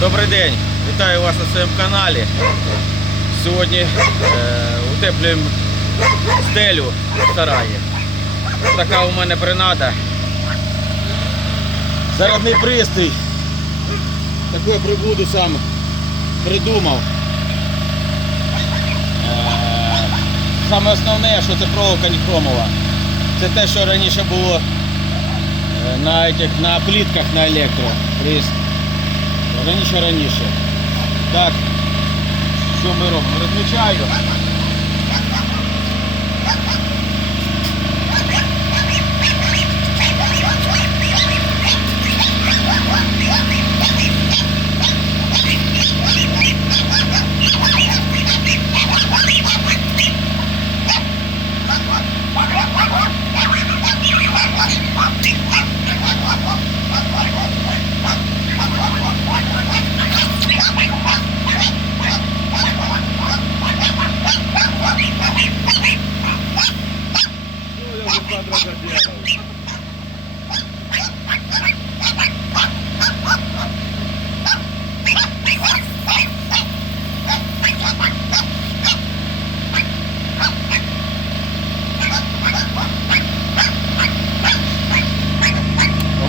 Добрий день, вітаю вас на своєму каналі. Сьогодні е, утеплюємо стелю в сараї. Така у мене принада. Зарядний пристрій. Таку прибуду сам придумав. Е, Саме основне, що це проволока ніхромова. Це те, що раніше було е, на, на плітках на електро. Раніше раніше. Так, що ми робимо? Розмічаю.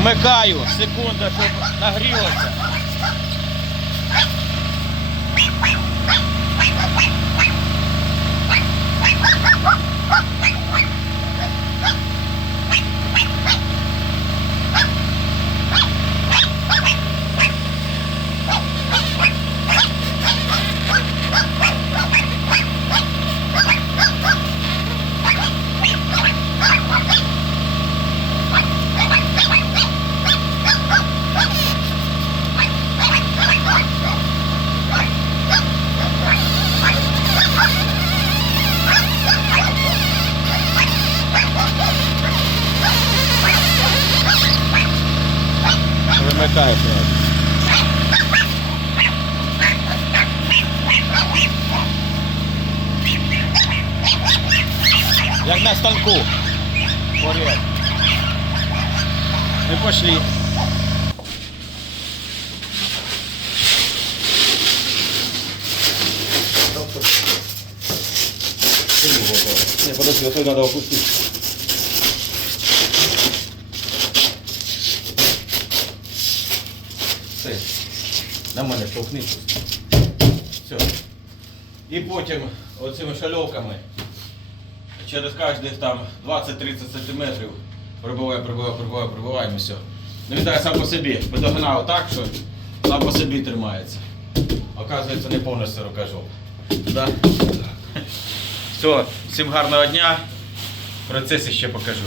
Вмикаю, секунда, щоб нагрілося. Вимикаю сразу. Як на станку. Поряд. Ми пошли. Не, подожди, то надо опустить. Все. На мене штовхни. Все. І потім оцими шальовками через кожних там 20-30 см прибиваю, прибиваю, прибиваємо і все. Ну він сам по собі подогнав так, що сам по собі тримається. Оказується, не повністю рукожоп. Да? Все, всім гарного дня. Процес ще покажу.